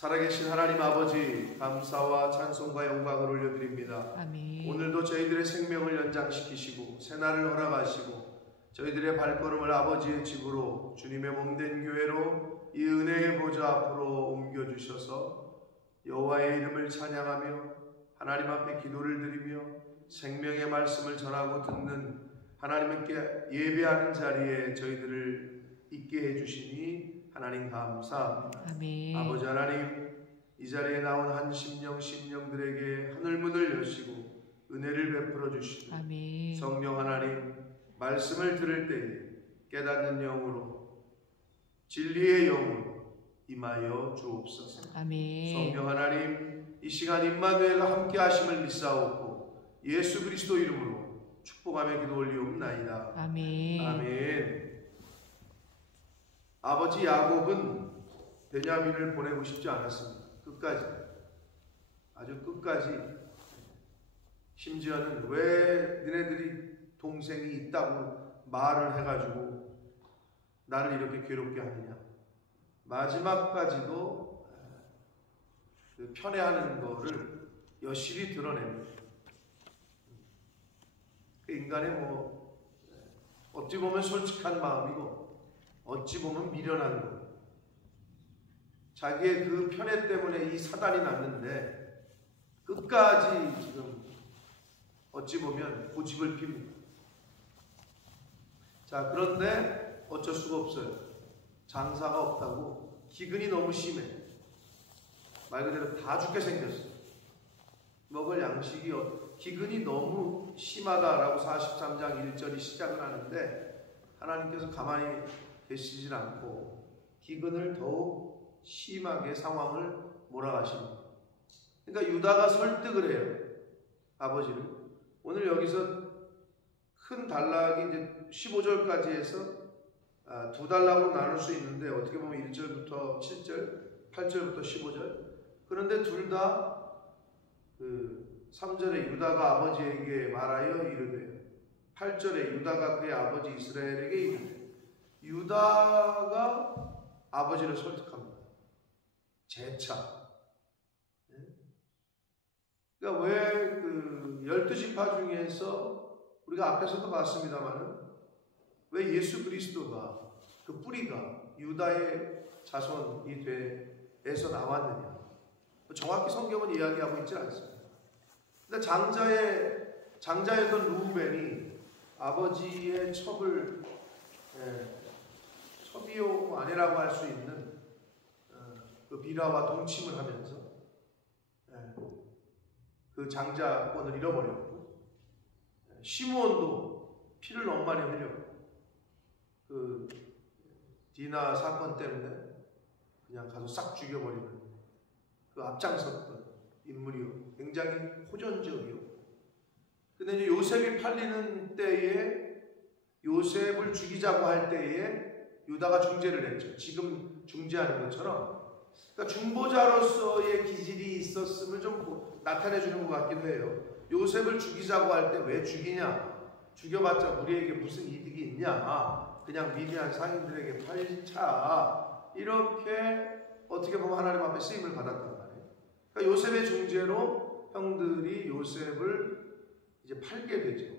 살아계신 하나님 아버지, 감사와 찬송과 영광을 올려드립니다. 아멘. 오늘도 저희들의 생명을 연장시키시고 새날을 허락하시고 저희들의 발걸음을 아버지의 집으로, 주님의 몸된 교회로 이 은혜의 보좌 앞으로 옮겨주셔서 여호와의 이름을 찬양하며 하나님 앞에 기도를 드리며 생명의 말씀을 전하고 듣는 하나님께 예배하는 자리에 저희들을 있게 해주시니 하나님 감사합니다. 아멘. 아버지 하나님, 이 자리에 나온 한 심령들에게 하늘문을 여시고 은혜를 베풀어 주시고 아멘. 성령 하나님, 말씀을 들을 때에 깨닫는 영으로 진리의 영으로 임하여 주옵소서. 아멘. 성령 하나님, 이 시간 임마누엘과 함께 하심을 믿사옵고 예수 그리스도 이름으로 축복하며 기도 올리옵나이다. 아멘. 아멘. 아버지 야곱은 베냐민을 보내고 싶지 않았습니다. 끝까지, 아주 끝까지. 심지어는 왜 너네들이 동생이 있다고 말을 해가지고 나를 이렇게 괴롭게 하느냐, 마지막까지도 그 편애하는 거를 여실히 드러냅니다. 그 인간의 어찌 보면 솔직한 마음이고 어찌 보면 미련한 거, 자기의 그 편애 때문에 이 사단이 났는데 끝까지 지금 어찌 보면 고집을 핍니다. 자, 그런데 어쩔 수가 없어요. 장사가 없다고 기근이 너무 심해. 말 그대로 다 죽게 생겼어요. 먹을 양식이 기근이 너무 심하다라고 43장 1절이 시작을 하는데 하나님께서 가만히 계시질 않고 기근을 더욱 심하게 상황을 몰아가십니다. 그러니까 유다가 설득을 해요, 아버지를. 오늘 여기서 큰 단락이 이제 15절까지 해서 두 단락으로 나눌 수 있는데 어떻게 보면 1절부터 7절, 8절부터 15절. 그런데 둘 다 그 3절에 유다가 아버지에게 말하여 이르되, 8절에 유다가 그의 아버지 이스라엘에게 이르되, 유다가 아버지를 설득합니다. 재차. 그러니까 왜 그 12지파 중에서 우리가 앞에서도 봤습니다만은 왜 예수 그리스도가 그 뿌리가 유다의 자손이 돼서 나왔느냐, 정확히 성경은 이야기하고 있지 않습니다. 근데 장자였던 루벤이 아버지의 첩이요 아내라고 할 수 있는 그 비라와 동침을 하면서 그 장자권을 잃어버렸고, 시므온도 피를 너무 많이 흘렸고, 그 디나 사건 때문에 그냥 가서 싹 죽여버리는 그 앞장섰던 인물이요, 굉장히 호전적이요. 근데 이제 요셉이 팔리는 때에, 요셉을 죽이자고 할 때에 유다가 중재를 했죠. 지금 중재하는 것처럼. 그러니까 중보자로서의 기질이 있었음을 좀 나타내 주는 것 같기도 해요. 요셉을 죽이자고 할 때 왜 죽이냐? 죽여봤자 우리에게 무슨 이득이 있냐? 그냥 미디안 상인들에게 팔자. 이렇게 어떻게 보면 하나님 앞에 쓰임을 받았단 말이에요. 그러니까 요셉의 중재로 형들이 요셉을 이제 팔게 되죠.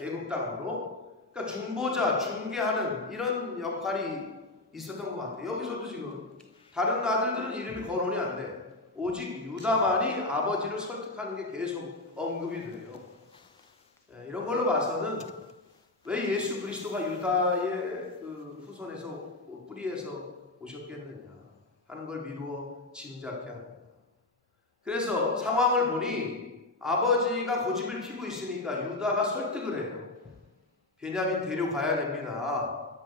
애굽 땅으로. 그러니까 중보자, 중개하는 이런 역할이 있었던 것 같아요. 여기서도 지금 다른 아들들은 이름이 거론이 안 돼. 오직 유다만이 아버지를 설득하는 게 계속 언급이 돼요. 이런 걸로 봐서는 왜 예수 그리스도가 유다의 그 후손에서, 뿌리에서 오셨겠느냐 하는 걸 미루어 짐작케 합니다. 그래서 상황을 보니 아버지가 고집을 피고 있으니까 유다가 설득을 해요. 베냐민 데려가야 됩니다.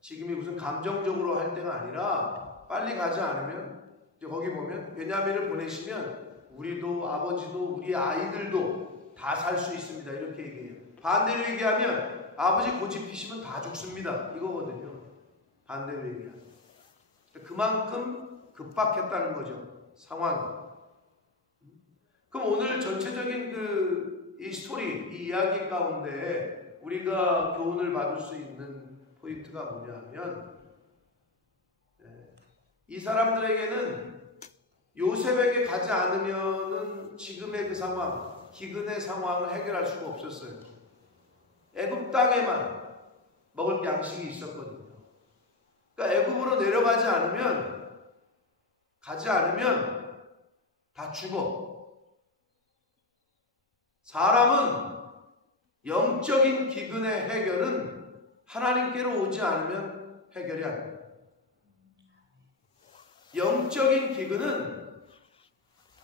지금이 무슨 감정적으로 할 때가 아니라 빨리 가지 않으면, 이제 거기 보면 베냐민을 보내시면 우리도, 아버지도, 우리 아이들도 다 살 수 있습니다, 이렇게 얘기해요. 반대로 얘기하면 아버지 고집 피시면 다 죽습니다, 이거거든요. 반대로 얘기하면 그만큼 급박했다는 거죠, 상황이. 그럼 오늘 전체적인 이 스토리, 이 이야기 가운데 우리가 교훈을 받을 수 있는 포인트가 뭐냐면, 이 사람들에게는 요셉에게 가지 않으면은 지금의 그 상황, 기근의 상황을 해결할 수가 없었어요. 애굽 땅에만 먹을 양식이 있었거든요. 그러니까 애굽으로 내려가지 않으면, 가지 않으면 다 죽어. 사람은 영적인 기근의 해결은 하나님께로 오지 않으면 해결이 안 돼요. 영적인 기근은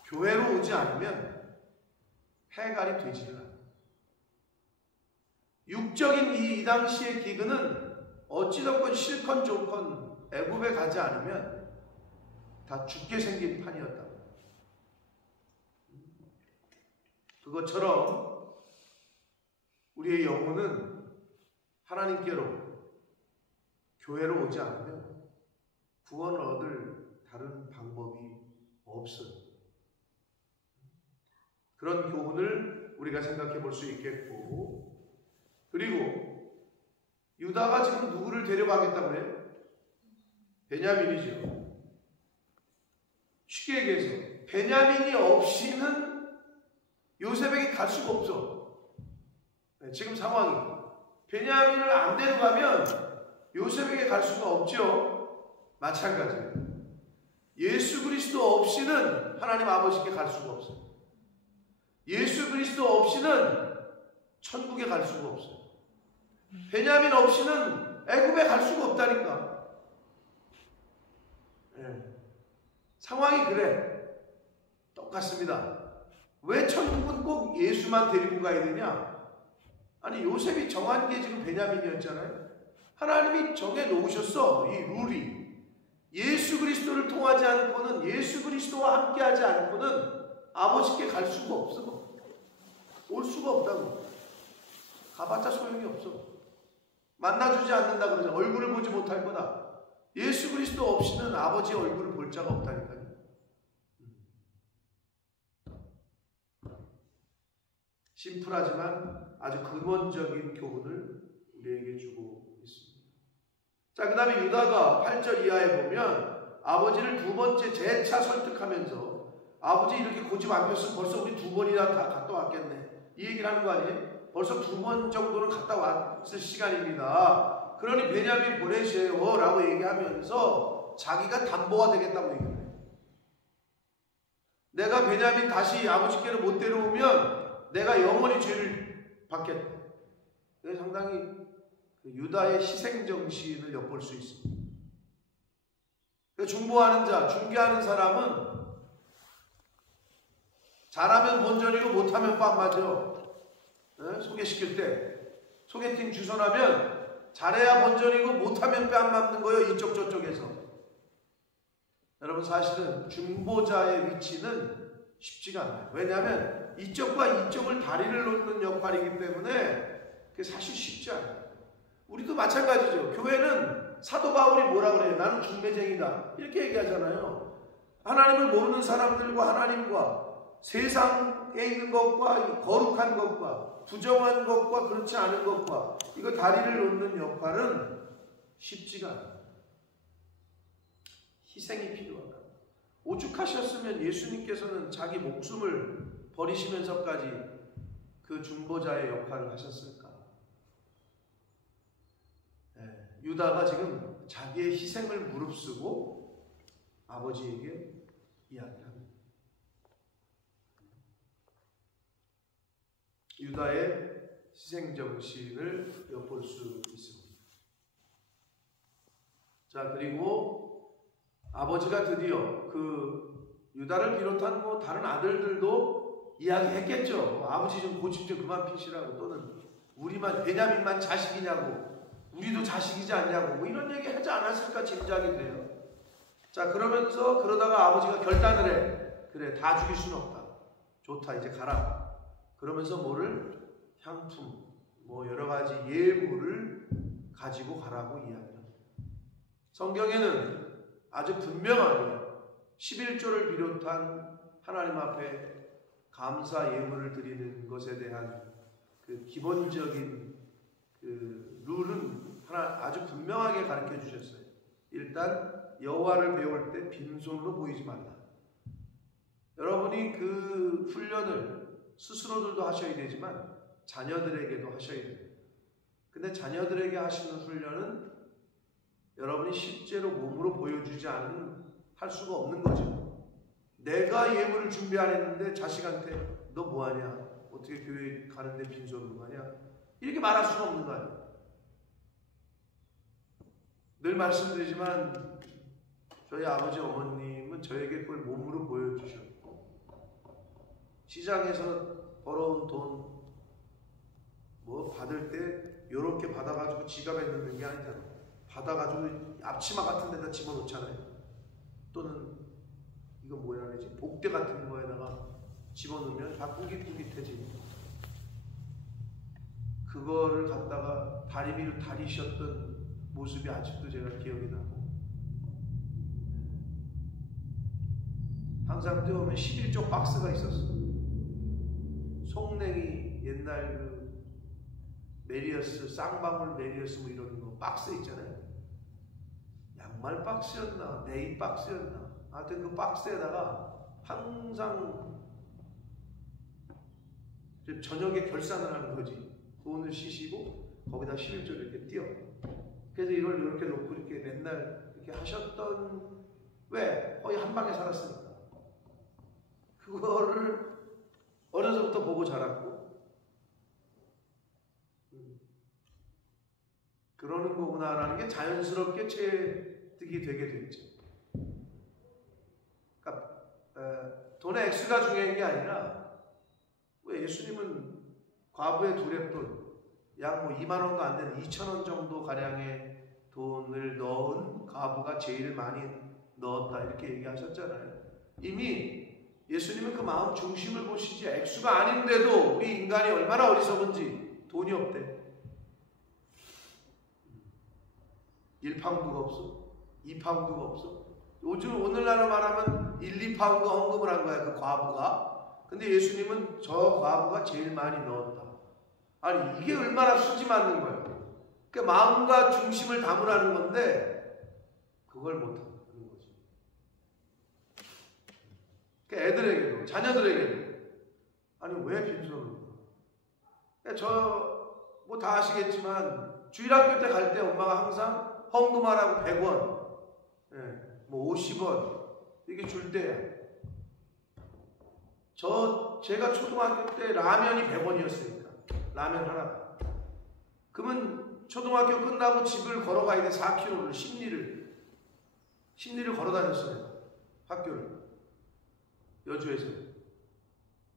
교회로 오지 않으면 해결이 되지를 않아요. 육적인 이 당시의 기근은 어찌됐건 싫건 좋건 애굽에 가지 않으면 다 죽게 생긴 판이었다. 그것처럼 우리의 영혼은 하나님께로, 교회로 오지 않으면 구원을 얻을 다른 방법이 없어요. 그런 교훈을 우리가 생각해 볼 수 있겠고, 그리고 유다가 지금 누구를 데려가겠다고 그래요? 베냐민이죠. 쉽게 얘기해서 베냐민이 없이는 요셉에게 갈 수가 없어. 지금 상황이. 베냐민을 안 데려가면 요셉에게 갈 수가 없죠. 마찬가지예요. 예수 그리스도 없이는 하나님 아버지께 갈 수가 없어요. 예수 그리스도 없이는 천국에 갈 수가 없어요. 베냐민 없이는 애굽에 갈 수가 없다니까. 상황이 그래. 똑같습니다. 왜 천국은 꼭 예수만 데리고 가야 되냐? 아니, 요셉이 정한 게 지금 베냐민이었잖아요. 하나님이 정해 놓으셨어. 이 룰이. 예수 그리스도를 통하지 않고는, 예수 그리스도와 함께하지 않고는 아버지께 갈 수가 없어. 올 수가 없다고. 가봤자 소용이 없어. 만나주지 않는다 그러잖아. 얼굴을 보지 못할 거다. 예수 그리스도 없이는 아버지의 얼굴을 볼 자가 없다니까요. 심플하지만 아주 근원적인 교훈을 우리에게 주고 있습니다. 자, 그 다음에 유다가 8절 이하에 보면 아버지를 두 번째 재차 설득하면서, 아버지 이렇게 고집 안 폈으면 벌써 우리 두 번이나 다 갔다 왔겠네, 이 얘기를 하는 거 아니에요? 벌써 두 번 정도는 갔다 왔을 시간입니다. 그러니 베냐민 보내세요 라고 얘기하면서 자기가 담보가 되겠다고 얘기해요. 내가 베냐민 다시 아버지께로 못 데려오면 내가 영원히 죄를 받겠다. 상당히 유다의 희생정신을 엿볼 수 있습니다. 중보하는 자, 중개하는 사람은 잘하면 본전이고 못하면 밥 맞아. 소개시킬 때 소개팅 주선하면 잘해야 본전이고 못하면 뺨 맞는 거예요. 이쪽 저쪽에서. 여러분, 사실은 중보자의 위치는 쉽지가 않아요. 왜냐하면 이쪽과 이쪽을 다리를 놓는 역할이기 때문에 그게 사실 쉽지 않아요. 우리도 마찬가지죠. 교회는 사도 바울이 뭐라 그래요? 나는 중매쟁이다, 이렇게 얘기하잖아요. 하나님을 모르는 사람들과 하나님과, 세상에 있는 것과 거룩한 것과 부정한 것과 그렇지 않은 것과, 이거 다리를 놓는 역할은 쉽지가 않아요. 희생이 필요하다. 오죽하셨으면 예수님께서는 자기 목숨을 버리시면서까지 그 중보자의 역할을 하셨을까? 유다가 지금 자기의 희생을 무릅쓰고 아버지에게 이야기합니다. 유다의 희생정신을 엿볼 수 있습니다. 자, 그리고 아버지가 드디어 그 유다를 비롯한 뭐 다른 아들들도 이야기했겠죠. 아버지 좀 고집 좀 그만 피시라고, 또는 우리만, 베냐민만 자식이냐고, 우리도 자식이지 않냐고, 뭐 이런 얘기 하지 않았을까 짐작이 돼요. 자, 그러다가 아버지가 결단을 해. 그래, 다 죽일 수는 없다. 좋다, 이제 가라. 그러면서 뭐를, 향품, 뭐 여러 가지 예물을 가지고 가라고 이야기합니다. 성경에는 아주 분명하게 11조를 비롯한 하나님 앞에 감사 예물을 드리는 것에 대한 그 기본적인 그 룰은 하나 아주 분명하게 가르쳐 주셨어요. 일단 여호와를 배울 때 빈손으로 보이지 말라. 여러분이 그 훈련을 스스로들도 하셔야 되지만 자녀들에게도 하셔야 돼요. 근데 자녀들에게 하시는 훈련은 여러분이 실제로 몸으로 보여주지 않으면 할 수가 없는 거죠. 내가 예물을 준비 안 했는데 자식한테 너 뭐하냐? 어떻게 교회 가는데 빈손으로 가냐? 이렇게 말할 수가 없는 거 아니에요. 늘 말씀드리지만 저희 아버지 어머님은 저에게 그걸 몸으로 보여주셨고, 시장에서 벌어온 돈 뭐 받을 때 요렇게 받아가지고 지갑에 넣는 게 아니잖아요. 받아가지고 앞치마 같은 데다 집어넣잖아요. 또는 이거 뭐라 그러지? 복대 같은 거에다가 집어넣으면 다 꾸깃꾸깃해지고, 그거를 갖다가 다리 위로 다리셨던 모습이 아직도 제가 기억이 나고, 항상 떼오면 11조 박스가 있었어요. 송냉이 옛날 그 메리어스, 쌍방울 메리어스 뭐 이런 거 박스 있잖아요. 양말 박스였나 네이 박스였나, 하여튼 그 박스에다가 항상 저녁에 결산을 하는 거지. 돈을 씻이고 거기다 11조 이렇게 띄어. 그래서 이걸 이렇게 놓고 이렇게 맨날 이렇게 하셨던, 왜? 거의 한 방에 살았으니까. 그거를 어려서부터 보고 자랐고, 그러는 거구나라는 게 자연스럽게 체득이 되게 됐죠. 그러니까 돈의 액수가 중요한 게 아니라, 왜 예수님은 과부의 두렙돈, 약 뭐 2만 원도 안 되는 2천 원 정도 가량의 돈을 넣은 과부가 제일 많이 넣었다 이렇게 얘기하셨잖아요. 이미 예수님은 그 마음 중심을 보시지, 액수가 아닌데도 우리 인간이 얼마나 어리석은지 돈이 없대. 1파운드가 없어. 2파운드가 없어. 요즘 오늘날로 말하면 1, 2파운드 헌금을 한 거야, 그 과부가. 근데 예수님은 저 과부가 제일 많이 넣었다. 아니, 이게 얼마나 수지 맞는 거야. 그러니까 마음과 중심을 담으라는 건데 그걸 못하는 거지. 그러니까 애들에게도, 자녀들에게도, 아니 왜 빈손으로? 저 뭐 다 아시겠지만 주일학교 때 갈 때 엄마가 항상 헌금하라고 100원, 뭐 50원 이게 줄 때야. 제가 초등학교 때 라면이 100원이었으니까 라면 하나가. 그러면 초등학교 끝나고 집을 걸어가야 돼. 4km를 심리를 걸어 다녔어요. 학교를 여주에서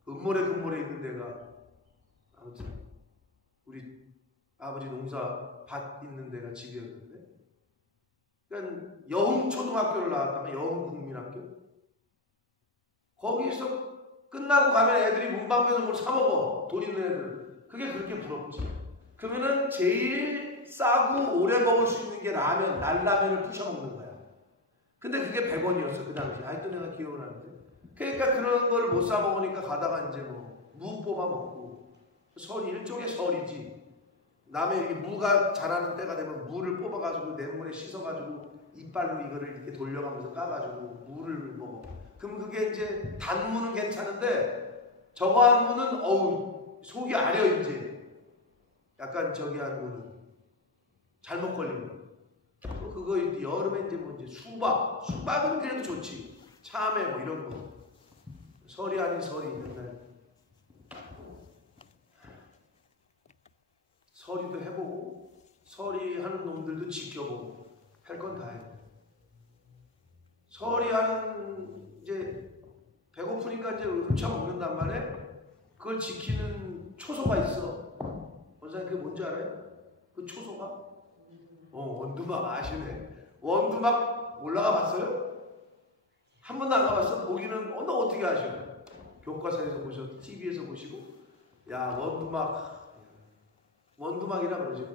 음모래 있는 데가, 아무튼 우리 아버지 농사 밭 있는 데가 집이었는데, 그러니까 여흥초등학교를 나왔다면 여흥국민학교, 거기서 끝나고 가면 애들이 문방구에서 뭘 사 먹어. 돈 있는 애들. 그게 그렇게 부럽지. 그러면은 제일 싸고 오래 먹을 수 있는 게 라면, 날라면을 부셔 먹는 거야. 근데 그게 100원이었어 그 당시. 아직도 내가 기억을 하는데. 그러니까 그런 걸 못 사 먹으니까 가다가 이제 뭐 무 뽑아 먹고, 설이 일종의 설이지. 남의 이렇게 무가 자라는 때가 되면 무를 뽑아가지고 냉물에 씻어가지고 이빨로 이거를 이렇게 돌려가면서 까가지고 무를 먹어. 그럼 그게 이제 단무는 괜찮은데 저거 한 무는 어우 속이 아려. 이제 약간 저기 한 무는 잘못 걸리면 그거 이제 여름에 이제 뭐 이제 수박은 그래도 좋지. 참외 뭐 이런 거. 설이 아닌 설이 있는 날 설이도 해보고, 설이 하는 놈들도 지켜보고, 할 건 다 해. 설이 하는, 이제 배고프니까 이제 훔쳐 먹는단 말이야. 그걸 지키는 초소가 있어. 원사님 그게 뭔지 알아요? 그 초소가? 원두막 아시네. 원두막 올라가 봤어요? 한 번도 안 가봤어? 거기는 너 어떻게 아셔? 교과서에서 보셨, TV에서 보시고, 야 원두막이라 그러지.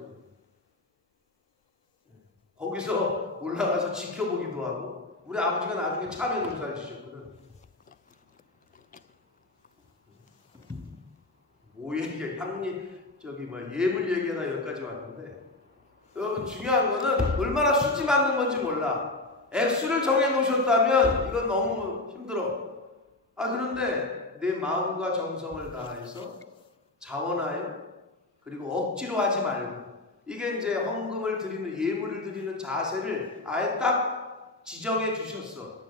거기서 올라가서 지켜보기도 하고. 우리 아버지가 나중에 참외 농사를 지셨거든. 뭐 얘기야? 예물 얘기하다 여기까지 왔는데, 여러분 중요한 거는 얼마나 수지 맞는 건지 몰라. 액수를 정해 놓으셨다면 이건 너무 힘들어. 그런데 내 마음과 정성을 다해서 자원하여 그리고 억지로 하지 말고, 이게 이제 헌금을 드리는, 예물을 드리는 자세를 아예 딱 지정해 주셨어.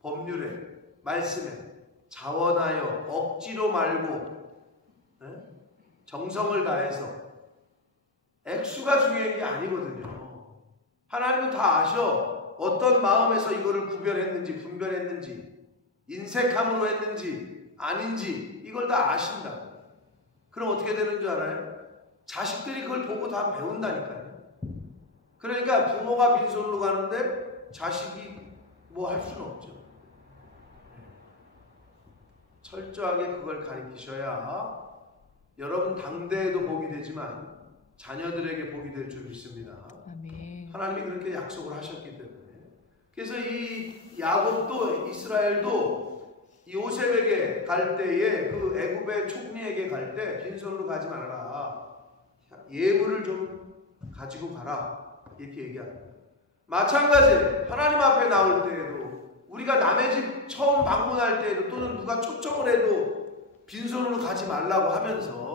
법률에, 말씀에. 자원하여 억지로 말고 정성을 다해서. 액수가 중요한 게 아니거든요. 하나님은 다 아셔. 어떤 마음에서 이거를 구별했는지, 분별했는지, 인색함으로 했는지 아닌지 이걸 다 아신다. 그럼 어떻게 되는 줄 알아요? 자식들이 그걸 보고 다 배운다니까요. 그러니까 부모가 빈손으로 가는데 자식이 뭐 할 수는 없죠. 철저하게 그걸 가르치셔야 여러분 당대에도 복이 되지만 자녀들에게 복이 될 줄 믿습니다. 아멘. 하나님이 그렇게 약속을 하셨기 때문에. 그래서 이 야곱도, 이스라엘도 요셉에게 갈 때에, 그 애굽의 총리에게 갈 때 빈손으로 가지 말아라. 예물을 좀 가지고 가라. 이렇게 얘기합니다. 마찬가지로 하나님 앞에 나올 때에도, 우리가 남의 집 처음 방문할 때에도, 또는 누가 초청을 해도 빈손으로 가지 말라고 하면서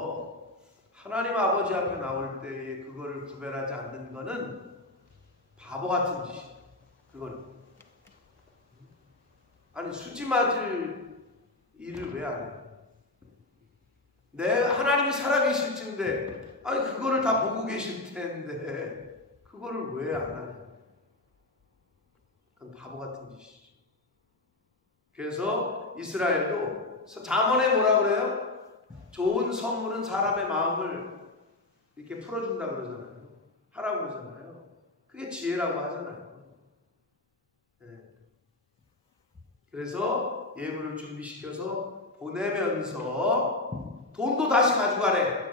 하나님 아버지 앞에 나올 때에 그거를 구별하지 않는 것은 바보 같은 짓이에요. 그거는. 아니, 수지 맞을 일을 왜 안 해요? 하나님이 살아계실진데, 아니 그거를 다 보고 계실 텐데 그거를 왜 안 하냐? 그건 바보 같은 짓이죠. 그래서 이스라엘도 잠언에 뭐라 그래요? 좋은 선물은 사람의 마음을 이렇게 풀어준다 그러잖아요. 하라고 그러잖아요. 그게 지혜라고 하잖아요. 네. 그래서 예물을 준비시켜서 보내면서 돈도 다시 가져가래.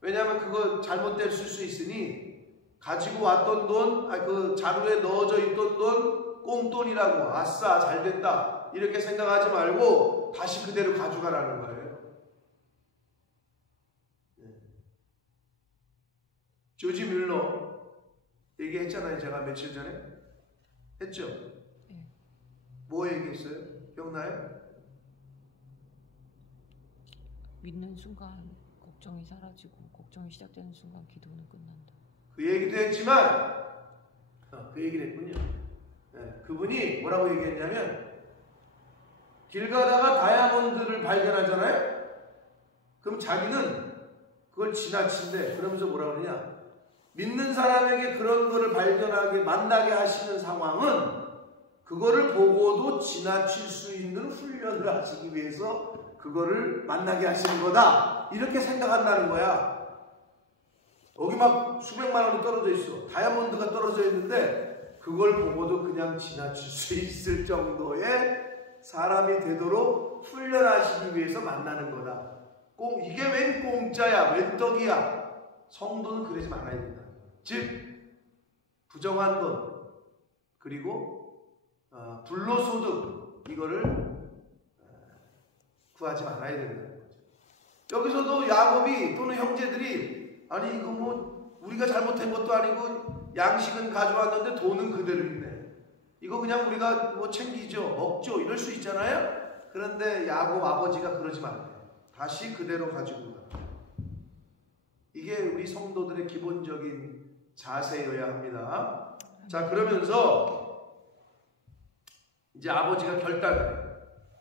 왜냐하면 그거 잘못될 수 있으니 가지고 왔던 돈, 그 자루에 넣어져 있던 돈 꽁돈이라고, 아싸 잘됐다 이렇게 생각하지 말고 다시 그대로 가져가라는 거예요. 조지 뮬러 얘기했잖아요. 제가 며칠 전에 했죠? 뭐 얘기했어요? 기억나요? 믿는 순간 걱정이 사라지고, 걱정이 시작되는 순간 기도는 끝난다. 그 얘기도 했지만 그 얘기를 했군요. 그분이 뭐라고 얘기했냐면, 길 가다가 다이아몬드를 발견하잖아요. 그럼 자기는 그걸 지나친대. 그러면서 뭐라 그러냐, 믿는 사람에게 그런 거를 발견하게, 만나게 하시는 상황은 그거를 보고도 지나칠 수 있는 훈련을 하시기 위해서 그거를 만나게 하시는 거다, 이렇게 생각한다는 거야. 여기 막 수백만 원이 떨어져 있어. 다이아몬드가 떨어져 있는데 그걸 보고도 그냥 지나칠 수 있을 정도의 사람이 되도록 훈련하시기 위해서 만나는 거다. 이게 웬 공짜야, 웬 떡이야. 성도는 그러지 말아야 된다. 즉 부정한 돈, 그리고 불로소득, 이거를 구하지 말아야 된다는 거죠. 여기서도 야곱이 또는 형제들이, 아니 이거 뭐 우리가 잘못한 것도 아니고 양식은 가져왔는데 돈은 그대로 있네, 이거 그냥 우리가 뭐 챙기죠, 먹죠, 이럴 수 있잖아요. 그런데 야곱 아버지가 그러지 말아요. 다시 그대로 가지고 가. 이게 우리 성도들의 기본적인 자세여야 합니다. 자, 그러면서 이제 아버지가 결단해요.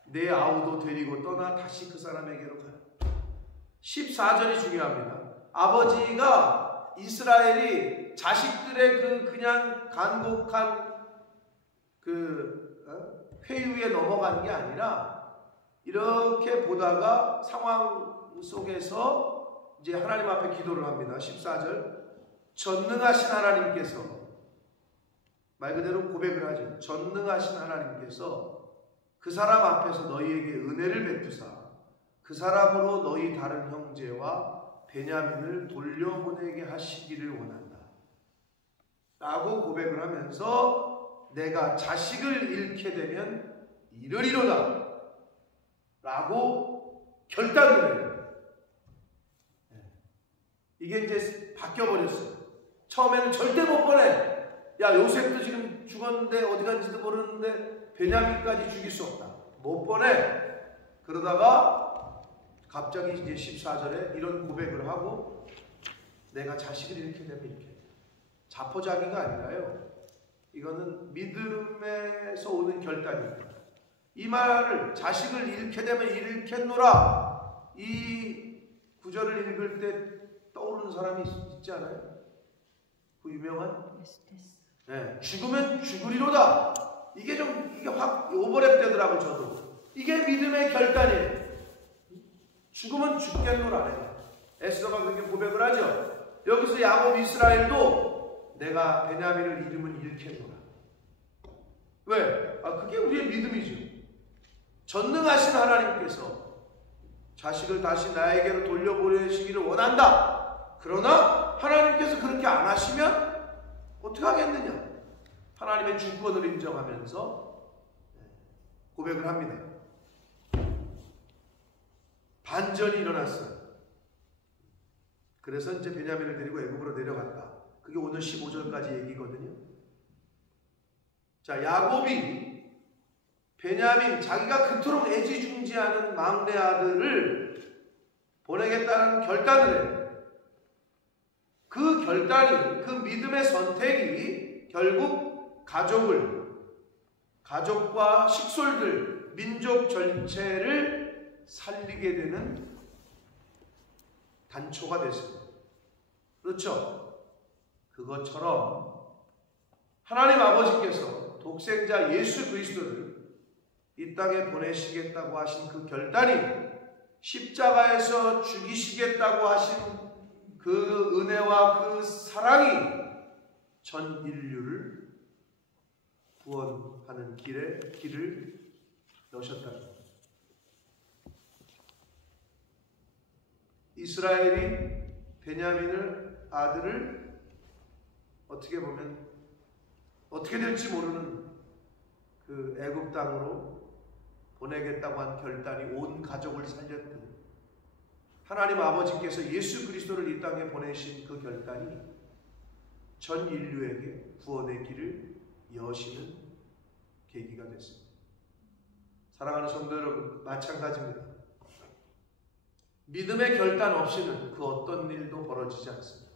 내 아우도 데리고 떠나 다시 그 사람에게로 가요. 14절이 중요합니다. 아버지가 이스라엘이 자식들의 그냥 간곡한 회유에 넘어간 게 아니라, 이렇게 보다가 상황 속에서 이제 하나님 앞에 기도를 합니다. 14절. 전능하신 하나님께서, 말 그대로 고백을 하죠. 전능하신 하나님께서 그 사람 앞에서 너희에게 은혜를 베푸사 그 사람으로 너희 다른 형제와 베냐민을 돌려보내게 하시기를 원한다 라고 고백을 하면서, 내가 자식을 잃게 되면 이러리로다 라고 결단을 해요. 이게 이제 바뀌어버렸어요. 처음에는 절대 못 보내. 야, 요셉도 지금 죽었는데 어디 간지도 모르는데 베냐민까지 죽일 수 없다. 못 보내. 그러다가 갑자기 이제 14절에 이런 고백을 하고 내가 자식을 잃게 되면 이렇게. 자포자기가 아니라요. 이거는 믿음에서 오는 결단입니다. 이 말을 자식을 잃게 되면 잃겠노라. 이 구절을 읽을 때 떠오르는 사람이 있지 않아요? 그 유명한 네, 죽으면 죽으리로다. 이게 확 오버랩 되더라고 저도. 이게 믿음의 결단이에요. 죽으면 죽겠노라. 내가. 에스더가 그렇게 고백을 하죠. 여기서 야곱 이스라엘도 내가 베냐민을 잃으면 잃겠노라. 왜? 그게 우리의 믿음이죠. 전능하신 하나님께서 자식을 다시 나에게로 돌려보내시기를 원한다. 그러나 하나님께서 그렇게 안 하시면 어떻게 하겠느냐? 하나님의 주권을 인정하면서 고백을 합니다. 반전이 일어났어요. 그래서 이제 베냐민을 데리고 애굽으로 내려갔다. 그게 오늘 15절까지 얘기거든요. 자, 야곱이 베냐민, 자기가 그토록 애지중지하는 막내 아들을 보내겠다는 결단을 해요. 그 결단이, 그 믿음의 선택이 결국 가족과 식솔들, 민족 전체를 살리게 되는 단초가 됐습니다. 그렇죠? 그것처럼 하나님 아버지께서 독생자 예수 그리스도를 이 땅에 보내시겠다고 하신 그 결단이 십자가에서 죽이시겠다고 하신 그 은혜와 그 사랑이 전 인류를 구원하는 길을 여셨다는 겁니다. 이스라엘이 베냐민을 아들을 어떻게 보면 어떻게 될지 모르는 그 애굽 땅으로 보내겠다고 한 결단이 온 가족을 살렸듯 하나님 아버지께서 예수 그리스도를 이 땅에 보내신 그 결단이 전 인류에게 구원의 길을 여시는 계기가 됐습니다. 사랑하는 성도 여러분, 마찬가지입니다. 믿음의 결단 없이는 그 어떤 일도 벌어지지 않습니다.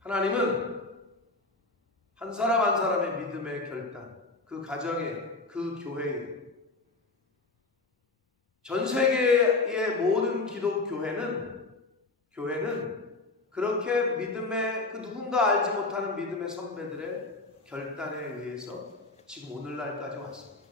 하나님은 한 사람 한 사람의 믿음의 결단, 그 가정에, 그 교회에, 전 세계의 모든 기독교회는 그렇게 믿음의 그 누군가 알지 못하는 믿음의 선배들의 결단에 의해서 지금 오늘날까지 왔습니다.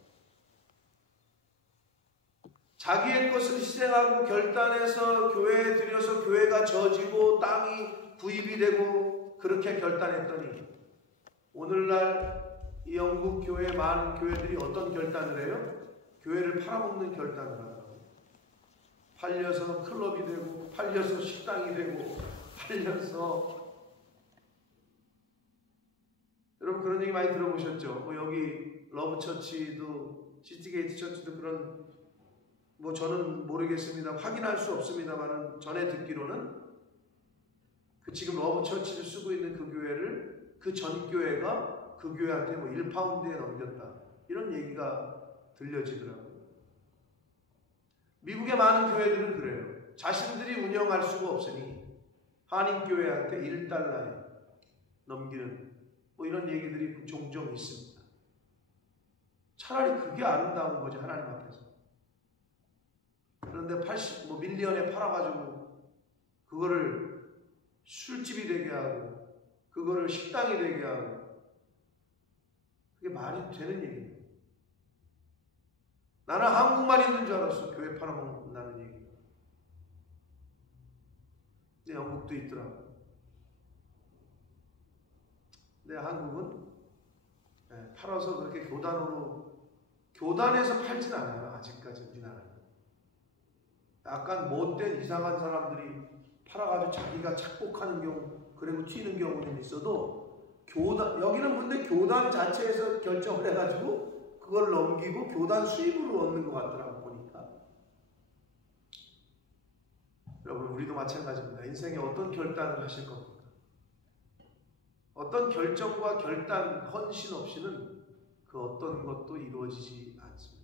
자기의 것을 희생하고 결단해서 교회에 들여서 교회가 져지고 땅이 구입이 되고 그렇게 결단했더니 오늘날 이 영국 교회 많은 교회들이 어떤 결단을 해요? 교회를 팔아먹는 결단을 하더라고요. 팔려서 클럽이 되고 팔려서 식당이 되고 팔려서 여러분 그런 얘기 많이 들어보셨죠? 뭐 여기 러브처치도 시티게이트 처치도 그런 뭐 저는 모르겠습니다. 확인할 수 없습니다만 전에 듣기로는 그 지금 러브처치를 쓰고 있는 그 교회를 그 전 교회가 그 교회한테 뭐 1파운드에 넘겼다. 이런 얘기가 들려지더라고요. 미국의 많은 교회들은 그래요. 자신들이 운영할 수가 없으니 한인교회한테 1달러에 넘기는 뭐 이런 얘기들이 종종 있습니다. 차라리 그게 아름다운 거지 하나님 앞에서. 그런데 80 밀리언에 팔아가지고 그거를 술집이 되게 하고 그거를 식당이 되게 하고 그게 말이 되는 얘기예요. 나는 한국만 있는 줄 알았어. 교회 팔아먹는다는 얘기. 근데 영국도 있더라고. 근데 한국은 팔아서 그렇게 교단에서 팔진 않아요. 아직까지 우리나라는. 약간 못된 이상한 사람들이 팔아가지고 자기가 착복하는 경우 그리고 튀는 경우는 있어도 여기는 근데 교단 자체에서 결정을 해가지고 그걸 넘기고 교단 수입으로 얻는 것 같더라고 보니까. 여러분 우리도 마찬가지입니다. 인생에 어떤 결단을 하실 겁니까? 어떤 결정과 결단, 헌신 없이는 그 어떤 것도 이루어지지 않습니다.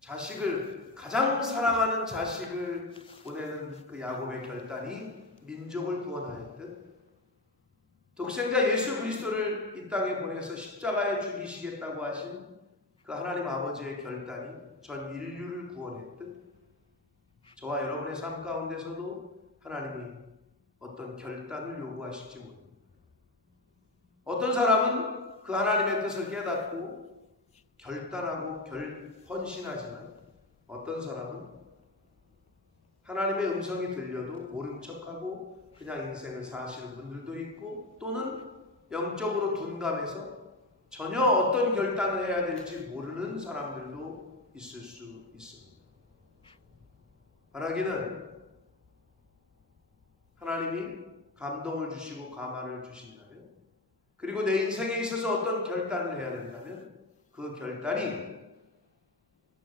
자식을, 가장 사랑하는 자식을 보내는 그 야곱의 결단이 민족을 구원하였듯, 독생자 예수 그리스도를 이 땅에 보내서 십자가에 죽이시겠다고 하신 그 하나님 아버지의 결단이 전 인류를 구원했듯, 저와 여러분의 삶 가운데서도 하나님이 어떤 결단을 요구하실지 모릅니다. 어떤 사람은 그 하나님의 뜻을 깨닫고 결단하고 헌신하지만, 어떤 사람은 하나님의 음성이 들려도 모른 척하고 그냥 인생을 사시는 분들도 있고, 또는 영적으로 둔감해서 전혀 어떤 결단을 해야 될지 모르는 사람들도 있을 수 있습니다. 바라기는 하나님이 감동을 주시고 감화를 주신다면, 그리고 내 인생에 있어서 어떤 결단을 해야 된다면 그 결단이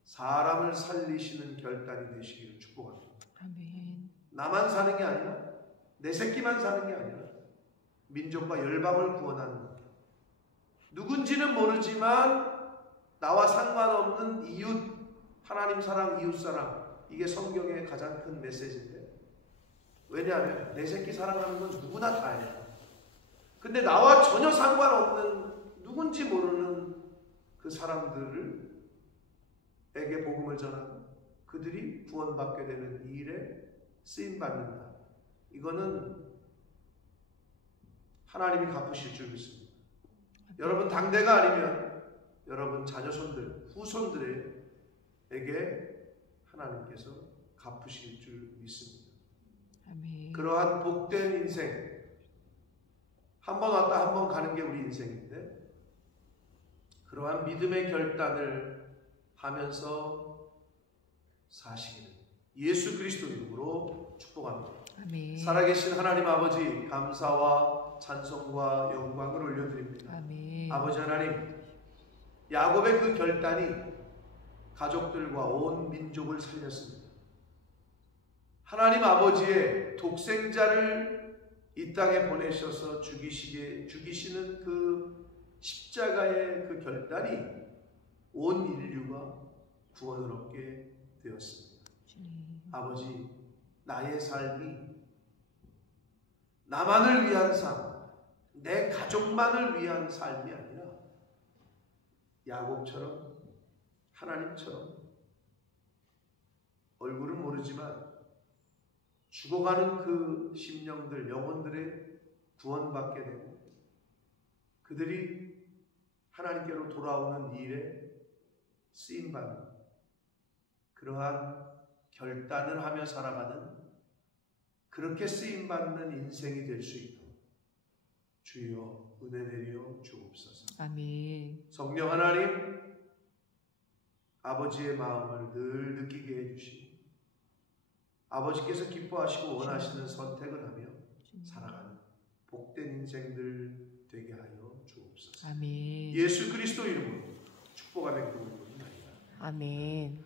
사람을 살리시는 결단이 되시기를 축복합니다. 아멘. 나만 사는 게 아니라, 내 새끼만 사는 게 아니라 민족과 열방을 구원하는 것. 누군지는 모르지만 나와 상관없는 이웃, 하나님 사랑, 이웃 사랑, 이게 성경의 가장 큰 메시지인데, 왜냐하면 내 새끼 사랑하는 건 누구나 다 해요. 근데 나와 전혀 상관없는, 누군지 모르는 그 사람들에게 복음을 전하고 그들이 구원받게 되는 이 일에 쓰임받는다. 이거는 하나님이 갚으실 줄 믿습니다. 여러분 당대가 아니면 여러분 자녀손들, 후손들에게 하나님께서 갚으실 줄 믿습니다. 아멘. 그러한 복된 인생, 한 번 왔다 한 번 가는 게 우리 인생인데, 그러한 믿음의 결단을 하면서 사시기를 예수 그리스도 이름으로 축복합니다. 아멘. 살아계신 하나님 아버지, 감사와 찬송과 영광을 올려드립니다. 아멘. 아버지 하나님, 야곱의 그 결단이 가족들과 온 민족을 살렸습니다. 하나님 아버지의 독생자를 이 땅에 보내셔서 죽이시는 그 십자가의 그 결단이 온 인류가 구원을 얻게 되었습니다. 아버지, 나의 삶이 나만을 위한 삶, 내 가족만을 위한 삶이 아니라 야곱처럼, 하나님처럼 얼굴은 모르지만 죽어가는 그 심령들, 영혼들의 구원받게 되고 그들이 하나님께로 돌아오는 일에 쓰임받는 그러한 결단을 하며 살아가는, 그렇게 쓰임받는 인생이 될 수 있도록 주여 은혜 내려 주옵소서. 아멘. 성령 하나님, 아버지의 마음을 늘 느끼게 해주시고 아버지께서 기뻐하시고 원하시는 선택을 하며 살아가는 복된 인생들 되게 하여 주옵소서. 아멘. 예수 그리스도 이름으로 축복하며 기도드립니다. 아멘.